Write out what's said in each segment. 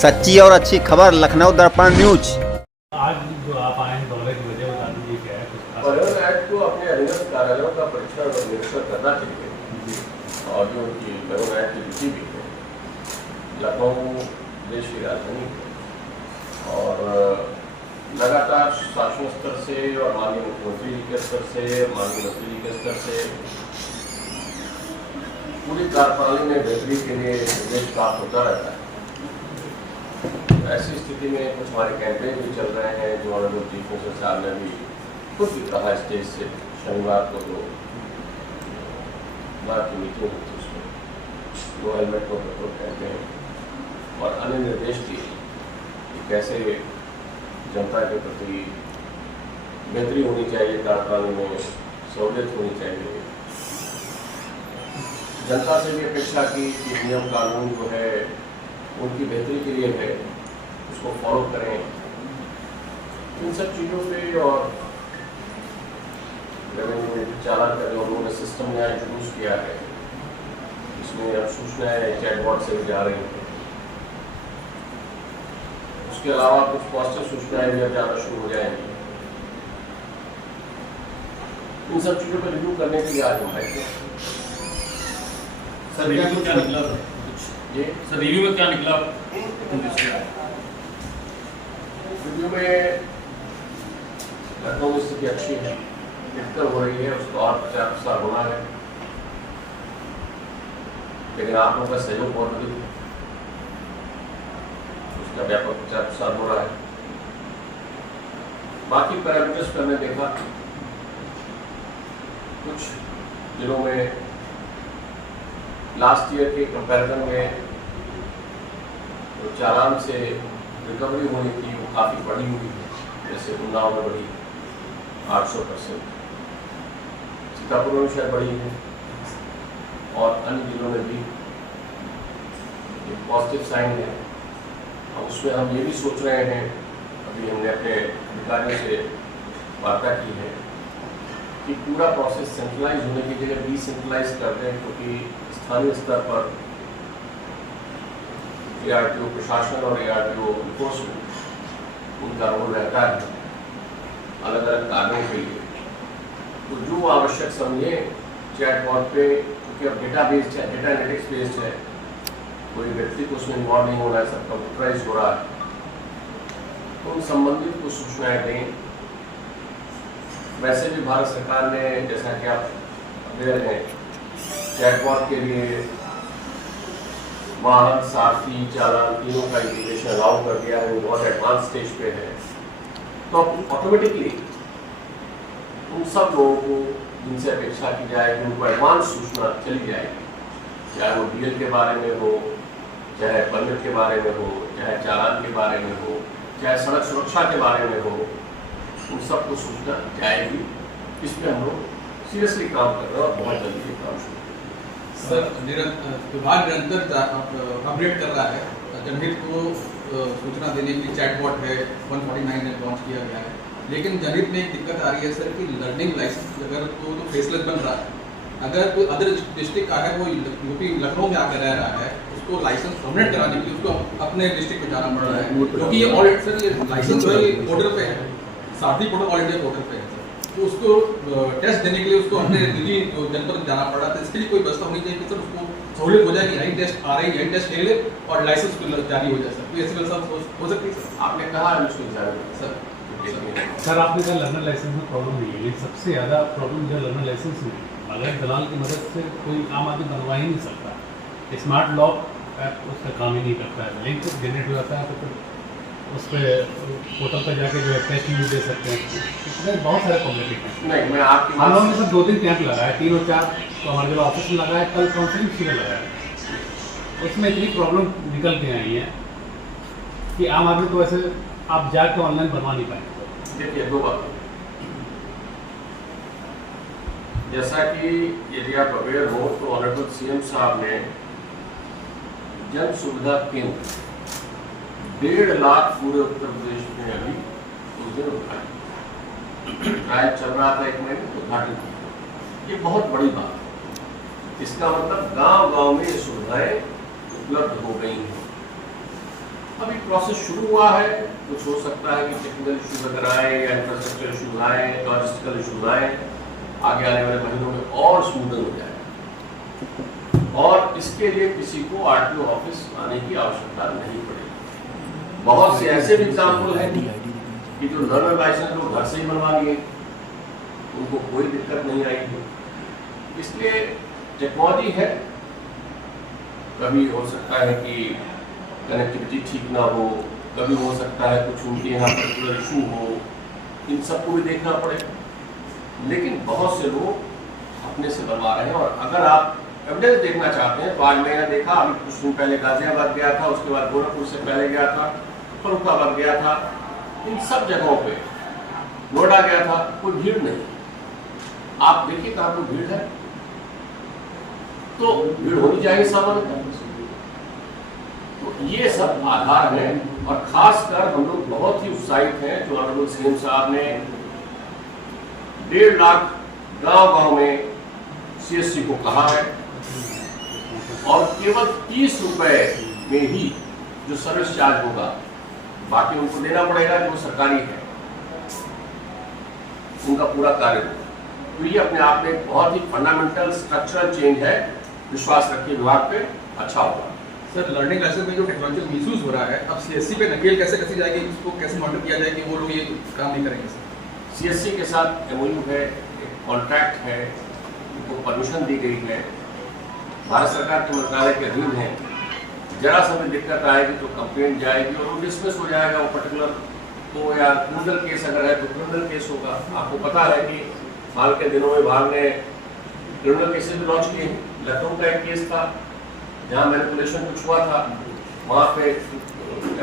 सच्ची और अच्छी खबर लखनऊ दर्पण न्यूज। आज जो आप आए हैं दौरे की वजह बता दीजिए क्या है। पर्यावरण आयुक्त को अपने अधीनस्थ कार्यालयों का परीक्षण और निरीक्षण करना चाहिए और जो उनकी पर्यावरण आयुक्त की ड्यूटी भी है। लखनऊ देश की राजधानी है और लगातार शासन स्तर से और माननीय मुख्यमंत्री जी के स्तर से, माननीय मंत्री जी के स्तर से पूरी कार्यप्रणाली में बेहतरी के लिए निर्देश प्राप्त होता रहता है। ऐसी स्थिति में कुछ हमारे कैंपेन भी चल रहे हैं जो ऑनरेबल चीफ मिनिस्टर साहब ने भी खुद भी कहा स्टेज से शनिवार को जो बात की मीटिंग हुई थी उसमें दो हेलमेट को पेट्रोल कैंपेन और अन्य निर्देश दिए कि कैसे जनता के प्रति बेहतरी होनी चाहिए, कार्यप्रणाली में सहूलियत होनी चाहिए। जनता से भी अपेक्षा की कि नियम कानून जो है उनकी बेहतरी के लिए है, उसको फॉलो करें। इन सब चीज़ों पे और रेवेन्यू चालान का जो उन्होंने सिस्टम नया इंट्रोड्यूस किया है, इसमें अब सूचनाएं चैटबॉट से भी जा रही हैं। उसके अलावा कुछ पॉजिटिव सूचनाएं भी अब जाना शुरू हो जाएंगी। इन सब चीज़ों पर रिव्यू करने के लिए आज हम बैठे हैं। सर रिव्यू में क्या निकला जी सर रिव्यू में क्या निकला? रिव्यू में लखनऊ में स्थिति अच्छी है, बेहतर हो रही है, उसको और प्रचार प्रसार होना है, लेकिन आप लोगों का सहयोग बहुत अधिक है, उसका व्यापक प्रचार प्रसार हो रहा है। बाकी पैरामीटर्स पर हमने देखा कुछ जिलों में लास्ट ईयर के कंपैरिजन में जो चालान से रिकवरी होनी थी वो काफ़ी बढ़ी हुई है। जैसे उन्नाव में बढ़ी 800%, सीतापुर में शायद बढ़ी है और अन्य जिलों में भी एक पॉजिटिव साइन है। और उसमें हम ये भी सोच रहे हैं, अभी हमने अपने अधिकारियों से वार्ता की है कि पूरा प्रोसेस सेंट्रलाइज होने की जगह डिसेंट्रलाइज कर दें, क्योंकि स्थानीय स्तर पर ARTO प्रशासन और ARTO इन्फोर्समेंट उनका रोल रहता है अलग अलग कार्यों के लिए। तो जो आवश्यक समझे चैटबॉट पे, क्योंकि अब डेटा बेस्ड है, डेटा एनालिटिक्स बेस्ड है, कोई व्यक्ति को उसमें इन्वॉल्व नहीं हो रहा है, सब कंप्यूटराइज हो रहा है, तो उन संबंधित को सूचनाएं दें। वैसे भी भारत सरकार ने, जैसा कि आप अवेयर हैं, चैटबॉट के लिए वाहन, सारथी, चालान तीनों का इंटीग्रेशन अलाउ कर दिया है, वो बहुत एडवांस स्टेज पे है। तो ऑटोमेटिकली उन सब लोगों को जिनसे अपेक्षा की जाए कि उनको एडवांस सूचना चली जाएगी, चाहे वो DL के बारे में हो, चाहे परमिट के बारे में हो, चाहे चालान के बारे में हो, चाहे सड़क सुरक्षा के बारे में हो, उन सबको सूचना जाएगी। इसमें हम लोग सीरियसली काम कर रहे हैं और बहुत जल्दी ये काम शुरू। सर विभाग निरंतर अपडेट कर रहा है, जनहित को सूचना देने के लिए चैटबॉट है 149 में लॉन्च किया गया है, लेकिन जनहित में एक दिक्कत आ रही है सर कि लर्निंग लाइसेंस अगर तो फेसलेस बन रहा है, अगर कोई अदर डिस्ट्रिक्ट का है, वो यूपी लखनऊ में आकर रह रहा है, उसको लाइसेंस परमानेंट कराने के लिए उसको अपने डिस्ट्रिक्ट में जाना पड़ रहा है, क्योंकि ये ऑलरेडी सर लाइसेंस बॉर्डर पे है, सारथी पोर्टल ऑलरेडी बॉर्डर पे है सर, तो उसको टेस्ट देने के लिए उसको अपने निजी जनपद जाना पड़ रहा था। इसके लिए कोई व्यवस्था होनी चाहिए कि सर उसको सहूलियत हो जाए कि यही टेस्ट आ रही है, यही टेस्ट ले ले और लाइसेंस जारी हो जाए सर। तो ऐसी व्यवस्था हो सकती है सर? आपने कहा उसको सर आपने कहा लर्नर लाइसेंस में प्रॉब्लम नहीं है, लेकिन सबसे ज़्यादा प्रॉब्लम जो लर्नर लाइसेंस में बगैर दलाल की मदद से कोई आम आदमी बनवा ही नहीं सकता। स्मार्ट लॉक ऐप उसका काम ही नहीं करता है, लिंक जनरेट हो जाता है तो फिर उस पर पोर्टल पर जाके जो है टेस्ट भी दे सकते हैं। इसमें बहुत सारे कॉम्प्लिकेशन नहीं, मैं आपकी हम लोगों ने सब 2-3 कैंप लगाए, 3 और 4 तो हमारे जो ऑफिस में लगाए, कल काउंसलिंग शिविर लगाया, उसमें इतनी प्रॉब्लम निकल के आई है कि आम आदमी को वैसे आप जाके ऑनलाइन बनवा नहीं पाएंगे। देखिए, दो बात, जैसा कि यदि आप अवेयर हो तो ऑनरेबल CM साहब ने जन सुविधा केंद्र 1.5 लाख पूरे उत्तर प्रदेश में अभी उस दिन उद्घाटन ट्रायल चल रहा था, 1 महीने उद्घाटन। ये बहुत बड़ी बात है। इसका मतलब गांव-गांव में ये सुविधाएं उपलब्ध हो गई हैं। अभी प्रोसेस शुरू हुआ है, कुछ हो सकता है कि टेक्निकल इशूज अगर आए या इंफ्रास्ट्रक्चर इशूज आए, लॉजिस्टिकल इशूज आए, आगे आने वाले महीनों में और स्मूदन हो जाएगा और इसके लिए किसी को आरटीओ ऑफिस आने की आवश्यकता नहीं पड़ेगी। बहुत से ऐसे भी एग्जाम्पल हैं कि जो लर्नर लाइसेंस लोग घर से ही बनवा लिए, उनको कोई दिक्कत नहीं आएगी। इसलिए टेक्नोलॉजी है, कभी हो सकता है कि कनेक्टिविटी ठीक ना हो, कभी हो सकता है कुछ उनके यहाँ पर्टिकुलर इशू हो, इन सबको भी देखना पड़ेगा। लेकिन बहुत से लोग अपने से बनवा रहे हैं और अगर आप एविडेंस देखना चाहते हैं तो आज मैंने देखा, अभी कुछ दिन पहले गाजियाबाद गया था, उसके बाद गोरखपुर से पहले गया था, फरुखाबाद गया था, इन सब जगहों पे नोएडा गया था, कोई भीड़ नहीं। आप देखिए कहाँ कोई भीड़ है, तो भीड़ होनी चाहिए सामान्य। तो ये सब आधार है और खासकर हम लोग बहुत ही उत्साहित हैं जो ऑनरेबल सीएम साहब ने 1.5 लाख गांव-गांव में सीएससी को कहा है और केवल 30 रुपए में ही जो सर्विस चार्ज होगा, बाकी उनको देना पड़ेगा जो सरकारी है, उनका पूरा कार्य होगा। तो ये अपने आप में बहुत ही फंडामेंटल स्ट्रक्चरल चेंज है। विश्वास रखिए विभाग पे, अच्छा होगा। सर, लर्निंग लाइसेंस में जो टेक्नोलॉजिकल मिसयूज हो रहा है, अब सीएससी पे नकेल कैसे कसी जाएगी, उसको कैसे मॉनिटर किया जाए कि वो लोग ये काम नहीं करेंगे? सर, सीएससी के साथ एमओयू है, एक कॉन्ट्रैक्ट है, उनको परमिशन दी गई है, भारत सरकार के मंत्रालय के अधीन है। जरा सा भी दिक्कत आएगी तो कंप्लेंट जाएगी और वो डिसमिस हो जाएगा वो पर्टिकुलर, तो या क्रिमिनल केस अगर है तो क्रिमिनल केस होगा। आपको पता है कि हाल के दिनों में विभाग ने क्रिमिनल केसेस भी लॉन्च किए हैं। लखनऊ का एक केस था जहाँ मैनिपुलेशन कुछ हुआ था, वहाँ पे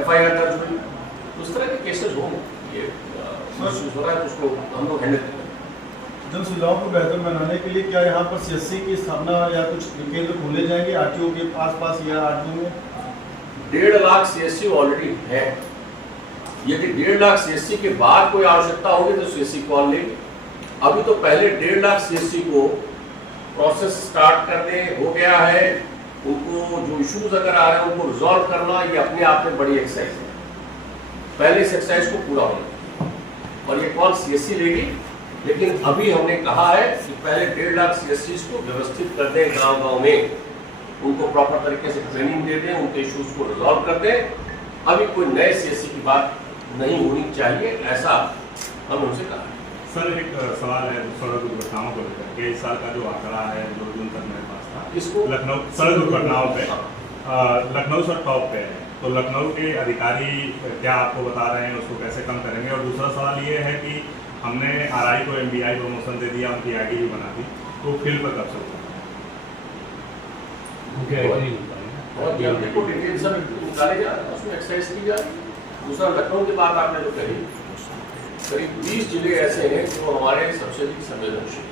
एफआईआर दर्ज हुई। उस तरह के केसेस होंगे, ये हो रहा है तो उसको हम लोग हैंडल करेंगे। जन सुविधाओं को बेहतर बनाने के लिए क्या यहाँ पर सीएससी की स्थापना या कुछ केंद्र खोले जाएंगे आरटीओ के आसपास या आरटीओ में? 1.5 लाख सीएससी ऑलरेडी है। यदि 1.5 लाख सीएससी के बाद कोई आवश्यकता होगी तो सीएससी कॉल लेंगे। अभी तो पहले 1.5 लाख सीएससी को प्रोसेस स्टार्ट करने हो गया है। उनको जो इश्यूज अगर आ रहे हैं उनको रिजॉल्व करना, ये अपने आप में बड़ी एक्सरसाइज है। पहले इस एक्सरसाइज को पूरा होना और ये कॉल सीएससी लेगी। लेकिन अभी हमने कहा है कि पहले 1.5 लाख सीएससी को व्यवस्थित कर दें, गांव-गांव में उनको प्रॉपर तरीके से ट्रेनिंग दे दें, उनके इश्यूज को रिजॉल्व कर दें। अभी कोई नए सीएससी की बात नहीं होनी चाहिए, ऐसा हम उनसे कहा। सर, एक सवाल है सड़क दुर्घटनाओं को लेकर के। इस साल का जो आंकड़ा है 2 जून तक मेरे पास था, इसको लखनऊ सड़क दुर्घटनाओं पे लखनऊ सर टॉप पे है, तो लखनऊ के अधिकारी क्या आपको बता रहे हैं, उसको कैसे कम करेंगे? और दूसरा सवाल ये है कि हमने आरआई को एमबीआई प्रमोशन दे दिया, उनकी आईडी भी बना दी, तो फील्ड पर कब से होगा? और जल्दी को डिटेल सब निकाले जा रहे हैं, उसमें एक्सरसाइज की जा रही है। दूसरा लखनऊ की बात आपने जो कही, करीब 20 जिले ऐसे हैं जो हमारे सबसे अधिक संवेदनशील,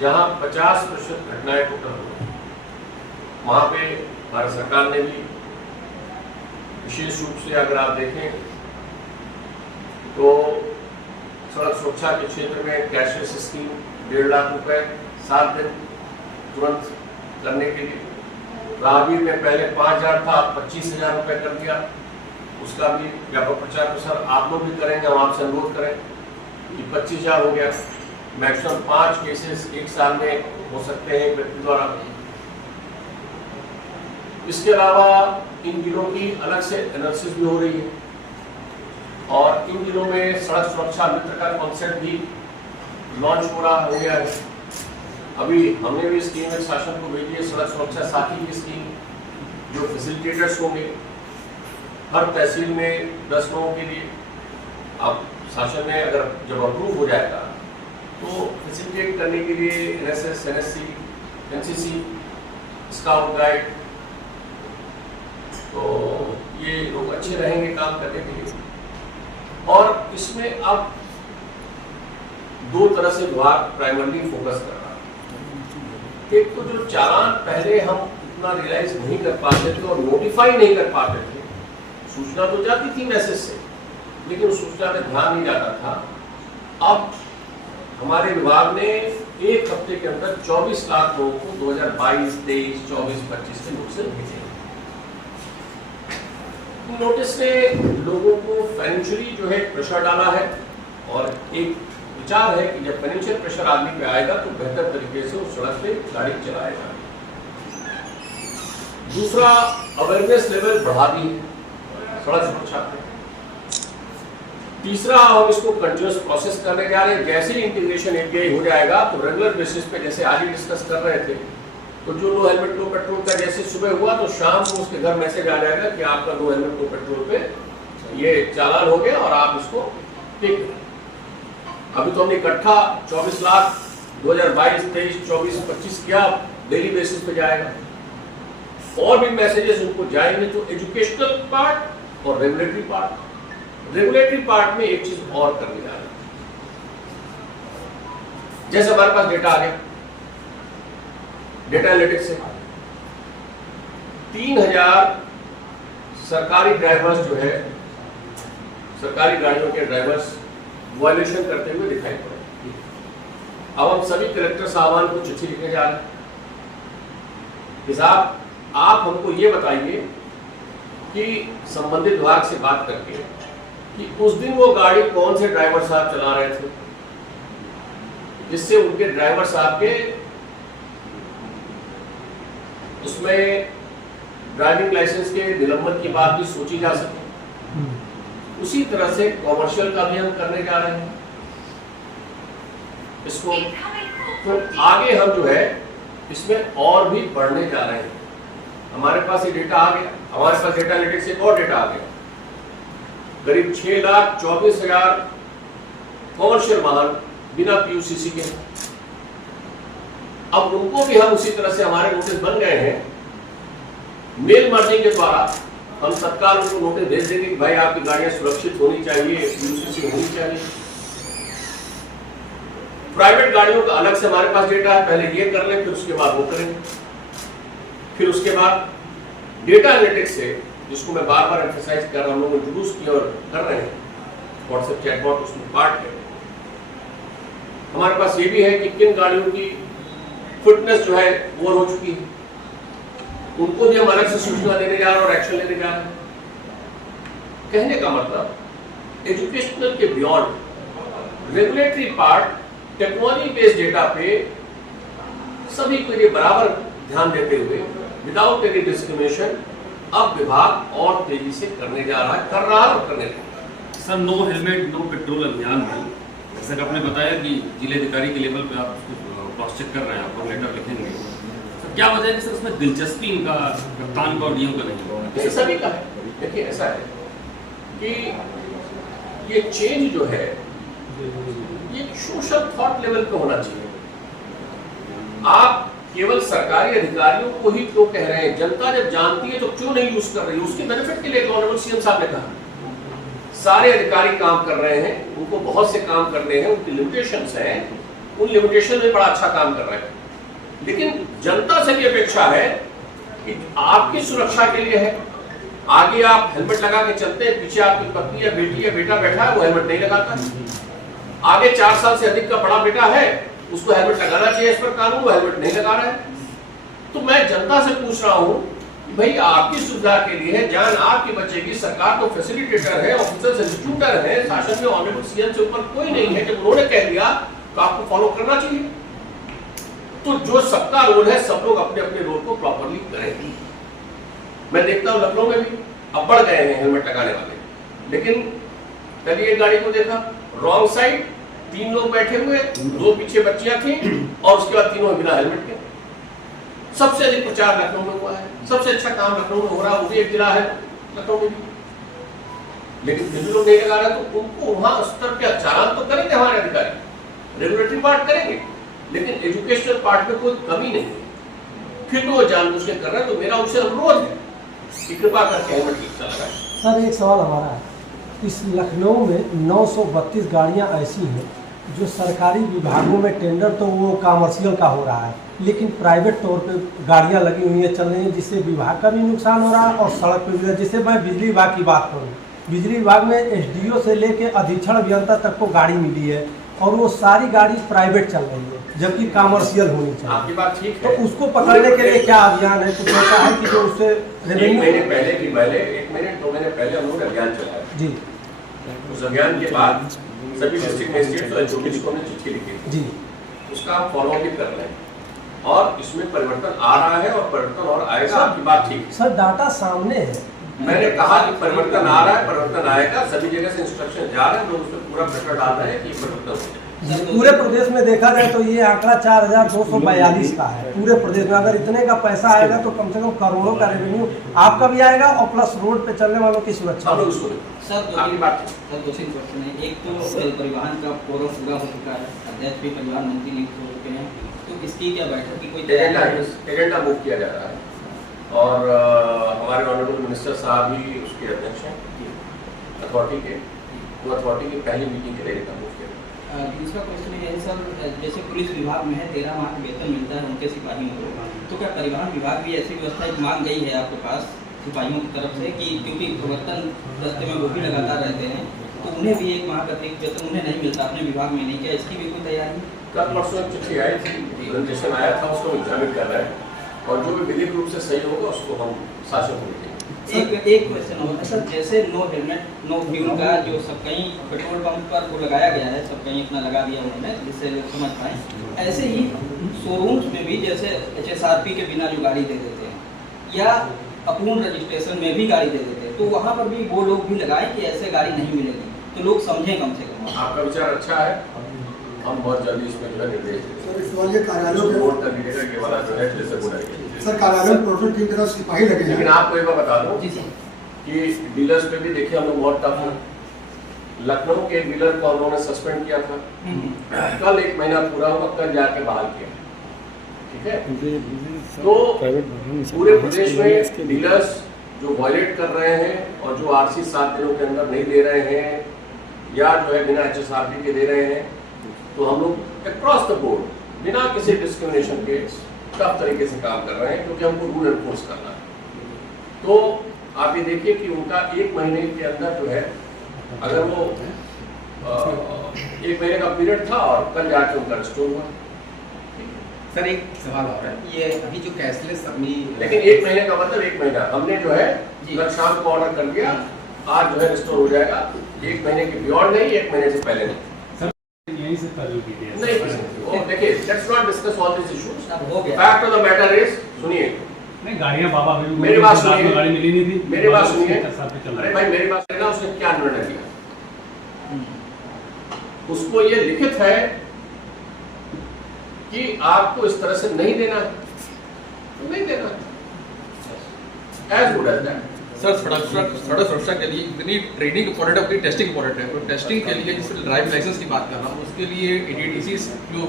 जहाँ 50% घटनाएं टोटल हो, वहाँ पे भारत सरकार ने भी विशेष रूप से अगर आप देखें तो सड़क सुरक्षा के क्षेत्र में कैशलेस स्कीम 1.5 लाख रुपए 7 दिन तुरंत करने के लिए। राहगीर में पहले 5,000 था, 25,000 रुपए कर दिया। उसका भी व्यापक प्रचार प्रसार आप लोग भी करेंगे, हम आपसे अनुरोध करें कि 25,000 हो गया। मैक्सिमम 5 केसेस एक साल में हो सकते हैं व्यक्ति द्वारा। इसके अलावा इन जिलों की अलग से एनालिसिस भी हो रही है और इन जिलों में सड़क सुरक्षा मित्र का कॉन्सेप्ट भी लॉन्च हो गया है। अभी हमने भी स्कीम एक शासन को भेजी है, सड़क सुरक्षा साथी की स्कीम, जो फैसिलिटेटर्स होंगे हर तहसील में 10 लोगों के लिए। अब शासन में अगर जब अप्रूव हो जाएगा तो फैसिलिटेट करने के लिए NSS, NSC, NCC, scout guide, तो ये लोग अच्छे रहेंगे काम करने के लिए। और इसमें अब 2 तरह से विभाग प्राइमरली फोकस कर रहा है। एक तो जो चालान पहले हम उतना रियलाइज नहीं कर पाते थे और नोटिफाई नहीं कर पाते थे, सूचना तो जाती थी मैसेज से, लेकिन उस सूचना पे ध्यान नहीं जाता था। अब हमारे विभाग ने 1 हफ्ते के अंदर 24 लाख लोगों को 2022, 23, 24, 25 के नोटिस भेजे। नोटिस ने लोगों को फाइनेंशियली जो है प्रेशर डाला है और एक विचार है कि जब फाइनेंशियल प्रेशर आदमी पे आएगा तो बेहतर तरीके से उस सड़क पे गाड़ी चलाएगा। दूसरा, अवेयरनेस लेवल बढ़ा दी है सड़क सुरक्षा पे। तीसरा, हम इसको कंटिन्यूअस प्रोसेस करने जा रहे हैं। जैसे ही इंटीग्रेशन एपीआई हो जाएगा तो रेगुलर बेसिस पे, जैसे आज ही डिस्कस कर रहे थे, तो जो नो हेलमेट नो पेट्रोल का जैसे सुबह हुआ तो शाम को उसके घर मैसेज आ जाएगा कि आपका नो हेलमेट नो पेट्रोल पे ये चालान हो गया और आप इसको पे करें। अभी तो हमने इकट्ठा 24 लाख 2022, 23, 24, 25 किया, डेली बेसिस पे जाएगा। और भी मैसेजेस उनको जाएंगे। तो एजुकेशनल पार्ट और रेगुलेटरी पार्ट। रेगुलेटरी पार्ट में एक चीज और करने जा रहे हैं। जैसे हमारे पास डेटा आ गया, डेटा एनालिटिक्स से 3000 सरकारी ड्राइवर्स जो है, सरकारी गाड़ियों के ड्राइवर्स वायलेशन करते हुए दिखाई पड़े। अब हम सभी कलेक्टर साहबान को चिट्ठी लिखने जा रहे हैं कि साहब आप हमको ये बताइए कि संबंधित विभाग से बात करके कि उस दिन वो गाड़ी कौन से ड्राइवर साहब चला रहे थे, जिससे उनके ड्राइवर साहब के उसमें ड्राइविंग लाइसेंस के निलंबन की बात भी सोची जा सके। उसी तरह से कॉमर्शियल का भी हम करने जा रहे हैं इसको। तो आगे हम जो है इसमें और भी बढ़ने जा रहे हैं। हमारे पास ये डेटा आ गया, हमारे पास डेटा एनालिटिक्स से एक और डेटा आ गया। करीब 6,24,000 कॉमर्शियल वाहन बिना पीयूसीसी के। अब उनको भी हम उसी तरह से, हमारे नोटिस बन गए हैं, मेल मर्जिंग के द्वारा हम तत्काल उनको नोटिस भेज देंगे कि भाई आपकी गाड़ियां सुरक्षित होनी चाहिए, पीयूसीसी होनी चाहिए। प्राइवेट गाड़ियों का अलग से हमारे पास डेटा है, पहले ये कर लें फिर उसके बाद वो करेंगे। फिर उसके बाद डेटा एनालिटिक्स से, जिसको मैं बार बार एम्फसाइज कर रहा हूं, हम लोग इंट्रोड्यूस किया और कर रहे हैं, व्हाट्सएप चैटबॉट उसमें पार्ट है। हमारे पास ये भी है कि किन गाड़ियों की फिटनेस जो है वो हो चुकी है, उनको भी हम अलग से सूचना देने जा रहे हैं और एक्शन लेने जा रहे हैं। कहने का मतलब एजुकेशनल के beyond regulatory part, technology based data पे सभी को ये बराबर ध्यान देते हुए विदाउट एनी डिस्क्रिमिनेशन अब विभाग और तेजी से करने जा रहा है, कर रहा है और करने लगेगा। Sir, no helmet no petrol अभियान में जैसे आपने बताया कि जिलाधिकारी के लेवल पे आप उसको क्रॉस चेक कर रहे हैं, आप लेटर लिखेंगे, सर क्या वजह है कि सर उसमें दिलचस्पी इनका कप्तान का और डीओ का नहीं होगा? ये सभी का है। देखिए ऐसा है कि ये चेंज जो है ये सोशल थॉट लेवल पे होना चाहिए। आप केवल सरकारी अधिकारियों को ही क्यों कह रहे हैं? जनता जब जानती है तो क्यों नहीं यूज कर रही है? उसके बेनिफिट के लिए ऑनरेबल सीएम साहब ने कहा सारे अधिकारी काम कर रहे हैं, उनको बहुत से काम करने हैं, उनकी लिमिटेशंस हैं, उन लिमिटेशन में बड़ा अच्छा काम कर रहे हैं। लेकिन जनता से भी अपेक्षा है कि आपकी सुरक्षा के लिए है। आगे आप हेलमेट लगा के चलते हैं, पीछे आपकी पत्नी या बेटी या बेटा बैठा है, वो हेलमेट नहीं लगाता। आगे 4 साल से अधिक का बड़ा बेटा है, उसको हेलमेट लगाना चाहिए, इस पर कानून, वो हेलमेट नहीं लगा रहा है। तो मैं जनता से पूछ रहा हूं कि भाई आपकी सुविधा के लिए है, जान आपकी बचेगी, सरकार तो फैसिलिटेटर है, ऑफिसर्स इंस्टीट्यूटर है, शासन में ऑनरेबल सीएम से ऊपर कोई नहीं है। जब उन्होंने कह दिया तो आपको फॉलो करना चाहिए। तो जो सबका रोल है, सब लोग अपने अपने रोल को प्रॉपरली करेंगे। मैं देखता हूं लखनऊ में भी अब बढ़ गए हैं हेलमेट लगाने वाले, लेकिन कल एक गाड़ी को देखा, रॉन्ग साइड 3 लोग बैठे हुए, 2 पीछे बच्चियां थी और उसके बाद तीनों बिना हेलमेट के। सबसे अधिक प्रचार लखनऊ में हुआ है, सबसे अच्छा काम लखनऊ में हो रहा है, वो भी एक जिला है लखनऊ में भी। लेकिन फिर भी लोग नहीं लगा रहे, तो उनको वहां स्तर के चालान तो करेंगे हमारे अधिकारी, रेगुलेटरी पार्ट करेंगे, लेकिन एजुकेशनल पार्ट में कोई कमी नहीं है। फिर भी वो जानबूझ के कर रहे हैं। तो मेरा उनसे अनुरोध है कि कृपा करके हेलमेट रिक्शा लगाएं। सर, एक सवाल हमारा है, इस लखनऊ में 932 गाड़ियां ऐसी हैं जो सरकारी विभागों में टेंडर तो वो कॉमर्शियल का हो रहा है, लेकिन प्राइवेट तौर पे गाड़ियां लगी हुई हैं, चल रही हैं, जिससे विभाग का भी नुकसान हो रहा है और सड़क पे भी। जैसे मैं बिजली विभाग की बात करूं, बिजली विभाग में एसडीओ से लेके अधीक्षण अभियंता तक को गाड़ी मिली है, और वो सारी गाड़ी प्राइवेट चल रही है जबकि कॉमर्शियल होनी आपकी चाहिए। बात ठीक तो है। उसको पकड़ने के लिए क्या अभियान है? कुछ ऐसा है कि जो उससे एक महीने रेवेन्यू? पहले की पहले 1 महीने 2 महीने पहले हम लोग ने अभियान चलाया। जी उस अभियान के बाद सभी डिस्ट्रिक्ट मजिस्ट्रेट और एसओपी को हमने चिट्ठी लिखी थी। जी उसका हम फॉलो भी कर रहे हैं और इसमें परिवर्तन आ रहा है और परिवर्तन और आएगा। आपकी बात ठीक है। सर, डाटा सामने है। मैंने कहा कि परिवर्तन आ रहा है, परिवर्तन आएगा। सभी जगह से इंस्ट्रक्शन जा रहे हैं, लोग उस पर पूरा प्रेशर डाल रहे हैं कि परिवर्तन हो जाए। पूरे प्रदेश में देखा जाए तो ये आंकड़ा 4242 का है पूरे प्रदेश में। अगर इतने का पैसा आएगा तो कम से कम करोड़ों का रेवेन्यू आपका भी आएगा और प्लस रोड पे चलने वालों की सुरक्षा हम लोग होगी। इसको सर आपकी बात ठीक। सर 2-3 क्वेश्चन है। एक तो जल परिवहन का फोरम पूरा हो चुका है, अध्यक्ष भी परिवहन मंत्री नियुक्त हो चुके हैं, तो इसकी क्या बैठक की कोई एजेंडा मूव किया जा रहा है और हमारे ऑनरेबल मिनिस्टर साहब ही उसके अध्यक्ष हैं अथॉरिटी के। वो अथॉरिटी की पहली मीटिंग के लिए एजेंडा मूव किया। दूसरा क्वेश्चन ये है सर, जैसे पुलिस विभाग में है 13 माह का वेतन मिलता है उनके सिपाहियों को, तो क्या परिवहन विभाग भी ऐसी व्यवस्था एक मांग गई है आपके पास सिपाहियों की तरफ से कि क्योंकि प्रवर्तन दस्ते में वो भी लगातार रहते हैं तो उन्हें भी 1 माह का अतिरिक्त वेतन उन्हें नहीं मिलता, अपने विभाग में नहीं, क्या इसकी भी कोई तैयारी? कल परसों एक चिट्ठी आई थी, प्रेजेंटेशन आया था, उसको एग्जामिन कर रहे हैं और जो भी विधिक रूप से सही होगा उसको हम शासन को देंगे। एक क्वेश्चन और है सर, जैसे नो हेलमेट नो फ्यूल का जो सब कहीं पेट्रोल पंप पर वो लगाया गया है, सब कहीं अपना लगा दिया उन्होंने जिससे लोग समझ पाएँ, ऐसे ही शोरूम्स में भी जैसे HSRP के बिना जो गाड़ी दे देते हैं या अपूर्ण रजिस्ट्रेशन में भी गाड़ी दे देते हैं, तो वहाँ पर भी वो लोग भी लगाएं कि ऐसे गाड़ी नहीं मिलेगी, तो लोग समझें कम से कम। आपका विचार अच्छा है, हम बहुत जल्दी इसमें जो है निर्देश देंगे। सर, इस वाले कार्यालयों में बोर्ड कर दीजिएगा कि वाला जो है जैसे बोला गया। सर कार्यालय में प्रोफेशनल टीम के साथ सिपाही लगे हैं। लेकिन आपको एक बार बता दूं जी सर, कि डीलर्स पे भी देखिए हम लोग बहुत टफ हैं। लखनऊ के एक डीलर को हम लोगों ने सस्पेंड किया था, कल 1 महीना पूरा हुआ, कल जाके बहाल किया। ठीक है, तो पूरे प्रदेश में डीलर्स जो वायलेट कर रहे हैं और जो आरसी 7 दिनों के अंदर नहीं दे रहे हैं या जो है बिना HSRP के दे रहे हैं, तो हम लोग अक्रॉस द बोर्ड बिना किसी डिस्क्रिमिनेशन के टफ तरीके से काम कर रहे हैं क्योंकि हमको रूल एनफोर्स करना है। तो आप ये देखिए कि उनका 1 महीने के अंदर जो है, अगर वो 1 महीने का पीरियड था और कल जाके उनका रिस्टोर हुआ। सर एक सवाल और है, ये अभी जो कैशलेस अभी, लेकिन 1 महीने का मतलब 1 महीना हमने जो है कल शाम को ऑर्डर कर दिया, आज जो है रिस्टोर हो जाएगा। 1 महीने के बियॉन्ड नहीं, 1 महीने से पहले नहीं। यहीं से पहले भी दिया नहीं, देखिए let's not discuss all this issues. हो गया। Fact of the matter is, सुनिए नहीं, गाड़ियाँ बाबा भी मेरी बात सुनिए, गाड़ी मिली नहीं थी, मेरी बात सुनिए। चल अरे भाई मेरी बात सुनिए ना, उसने क्या निर्णय लिया? उसको ये लिखित है कि आपको इस तरह से नहीं देना है, तो नहीं देना है, as good as that. Sir सड़क सुरक्षा के लिए इतनी ट्रेनिंग इम्पोर्टेंट है, उतनी टेस्टिंग इम्पोर्टेंट है। तो टेस्टिंग के लिए जिससे ड्राइविंग लाइसेंस की बात कर रहा हूँ, उसके लिए ADTCs जो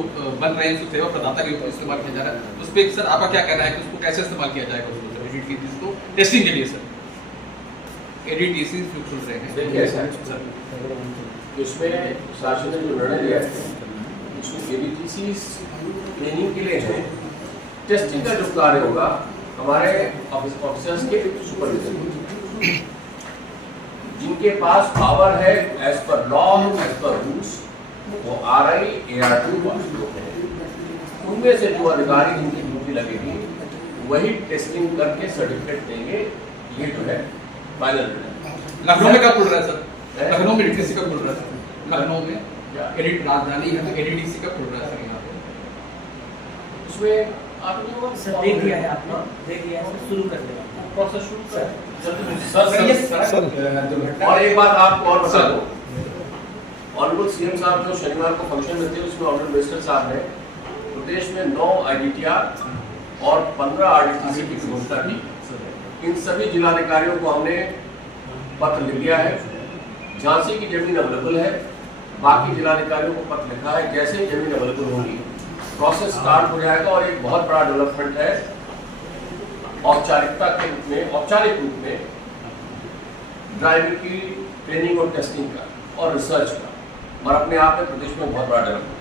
बन रहे हैं, जो सेवा प्रदाता के रूप में इस्तेमाल किया जा रहा है, उस पर सर आपका क्या कहना है कि उसको कैसे इस्तेमाल किया जाएगा ADTCs को टेस्टिंग के लिए? सर ADTCs जो खुल रहे हैं, देखिए ऐसा है, इसमें शासन ने जो निर्णय लिया है, इसमें ADTCs ट्रेनिंग के लिए है। टेस्टिंग का जो कार्य होगा हमारे ऑफिसर्स के सुपरविजन, जिनके पास पावर है as per law, as per rules, वो RI ARTO लोग हैं। उनमें से जो अधिकारी जिनकी ड्यूटी लगेगी वही टेस्टिंग करके सर्टिफिकेट देंगे। ये जो है फाइनल निर्णय। लखनऊ में कब खुल रहा है सर? लखनऊ में ADTC कब खुल रहा है सर? लखनऊ में राजधानी है तो ADTC कब खुल रहा है सर यहाँ पे? उसमें आपने सर देख लिया है, आपने देख लिया है, शुरू कर देगा प्रोसेस शुरू कर। और एक बात आपको और बता दूं, ऑनरेबल CM साहब जो शनिवार को फंक्शन में थे, उसमें ऑनरेबल मिनिस्टर साहब ने प्रदेश में 9 IDTR और 15 RDTC की घोषणा की। इन सभी जिलाधिकारियों को हमने पत्र लिख दिया है। झांसी की जमीन अवेलेबल है, बाकी जिलाधिकारियों को पत्र लिखा है। जैसे ही जमीन अवेलेबल होगी प्रोसेस स्टार्ट हो जाएगा और एक बहुत बड़ा डेवलपमेंट है औपचारिकता के रूप में, औपचारिक रूप में ड्राइविंग की ट्रेनिंग और टेस्टिंग का और रिसर्च का, और अपने आप में प्रदेश में बहुत बड़ा डेवलपमेंट